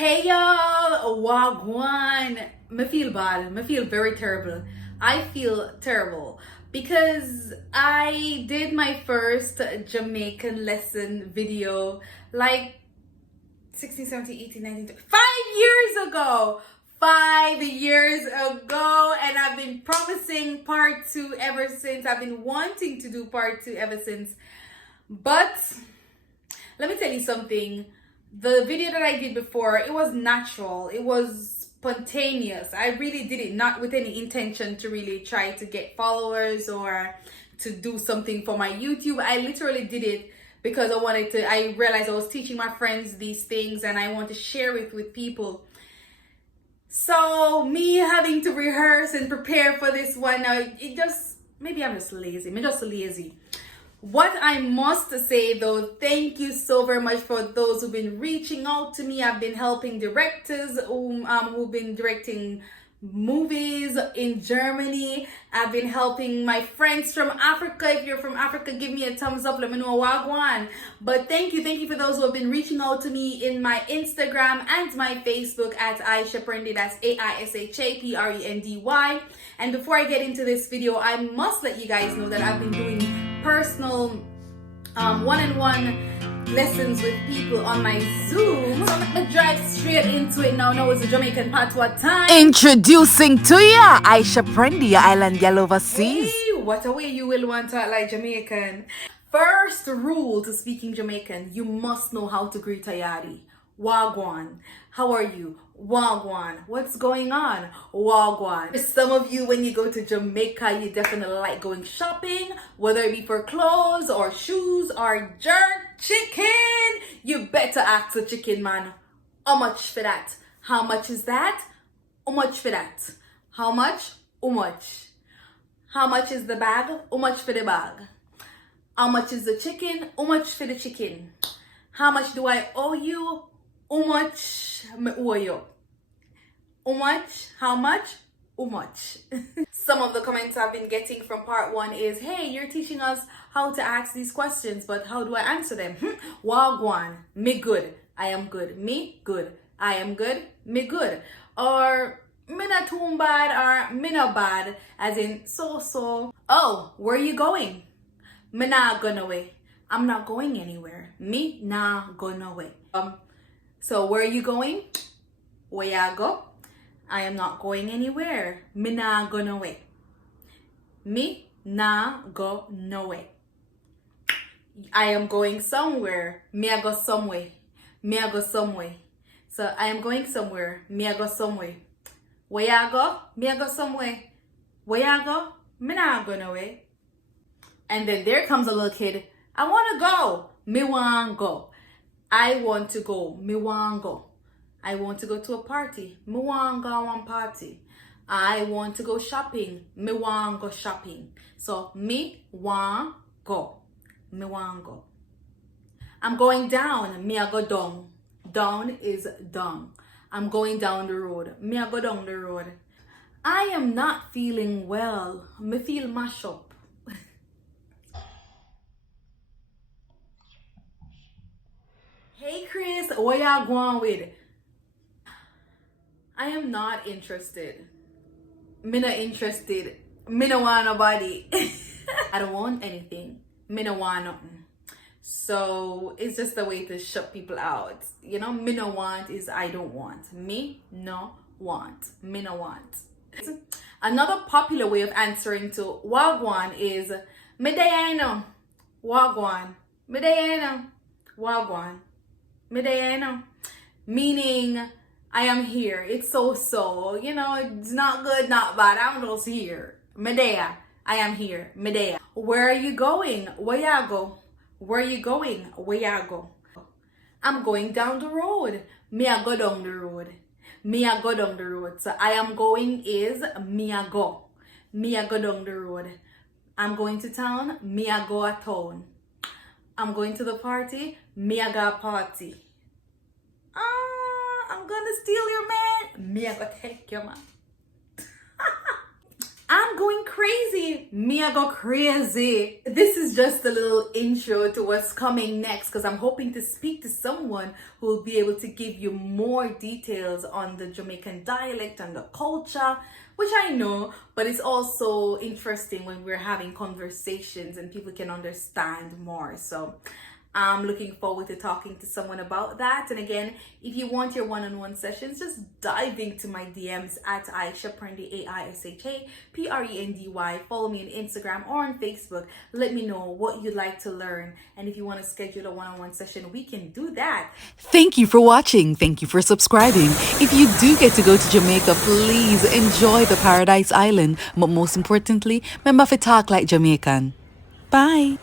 Hey y'all, Wah Gwaan. Me feel bad. Me feel very terrible. I feel terrible because I did my first Jamaican lesson video like 16, 17, 18, 19, 20, 5 years ago. 5 years ago, and I've been promising part two ever since. I've been wanting to do part two ever since. But let me tell you something. The video that I did before, it was natural. It was spontaneous. I really did it not with any intention to really try to get followers or to do something for my YouTube. I literally did it because I realized I was teaching my friends these things and I want to share it with people. So me having to rehearse and prepare for this one, maybe I'm just lazy. I'm just lazy. What I must say though, thank you so very much for those who've been reaching out to me. I've been helping directors who've been directing movies in Germany. I've been helping my friends from Africa. If you're from Africa, give me a thumbs up. Let me know Wah Gwaan. But thank you for those who have been reaching out to me in my Instagram and my Facebook at Aisha Prendy. That's AISHAPRENDY. And before I get into this video, I must let you guys know that I've been doing personal one-on-one lessons with people on my Zoom. So I'm gonna drive straight into it now. Now it's the Jamaican Patois time. Introducing to ya Aisha Prendy, your island gal overseas. Hey, what a way you will want to act like Jamaican. First rule to speaking Jamaican, you must know how to greet a yardie. Wah Gwaan. How are you? Wah Gwaan. What's going on? Wah Gwaan. Some of you, when you go to Jamaica, you definitely like going shopping, whether it be for clothes or shoes or jerk chicken. You better ask the chicken man. How much for that? How much is that? How much for that? How much? How much? How much is the bag? How much for the bag? How much is the chicken? How much for the chicken? How much do I owe you? How much me owe you? How much? How much? How much? Some of the comments I've been getting from part one is, hey, you're teaching us how to ask these questions, but how do I answer them? Wah Gwaan. Me good. I am good. Me good. I am good. Me good. Or me not too bad or me not bad, as in so. Oh, where are you going? Me not gonna away. I'm not going anywhere. Me not gonna away. So where are you going? Where ya go? I am not going anywhere. Me nah go no way. Me nah go no way. I am going somewhere. Me I go somewhere. Me I go somewhere. So I am going somewhere. Me I go somewhere. Where ya go? Me I go somewhere. Where ya go? Me nah go no way. And then there comes a little kid. I want to go. Me want go. I want to go. Me want go. I want to go to a party. Me want go one party. I want to go shopping. Me want go shopping. So me want go. Me want go. I'm going down. Me I go down. Down is down. I'm going down the road. Me I go down the road. I am not feeling well. Me feel mash up. Hey Chris, what y'all going with? I am not interested. Me not interested. Me no want nobody. I don't want anything. Me no want nothing. So it's just a way to shut people out. You know, me no want is I don't want. Me no want. Me no want. Another popular way of answering to Wah Gwaan is me dey know. Wah Gwaan. Me dey know. Wah Gwaan. Me dey know. Meaning I am here. It's so. You know, it's not good, not bad. I'm just here. Medea. I am here. Medea. Where are you going? Where ya go? Where are you going? Where ya go? I'm going down the road. Me I go down the road. Me I go down the road. So I am going is me I go. Me I go down the road. I'm going to town. Me I go a town. I'm going to the party. Me I go a party. I'm gonna steal your man. Me I go take your man. I'm going crazy. crazy, me I go crazy. This is just a little intro to what's coming next, because I'm hoping to speak to someone who will be able to give you more details on the Jamaican dialect and the culture, which I know, but it's also interesting when we're having conversations and people can understand more. So I'm looking forward to talking to someone about that. And again, if you want your one-on-one sessions, just dive into my DMs at Aisha Prendy, Aisha Prendy. Follow me on Instagram or on Facebook. Let me know what you'd like to learn. And if you want to schedule a one-on-one session, we can do that. Thank you for watching. Thank you for subscribing. If you do get to go to Jamaica, please enjoy the Paradise Island. But most importantly, remember to talk like Jamaican. Bye.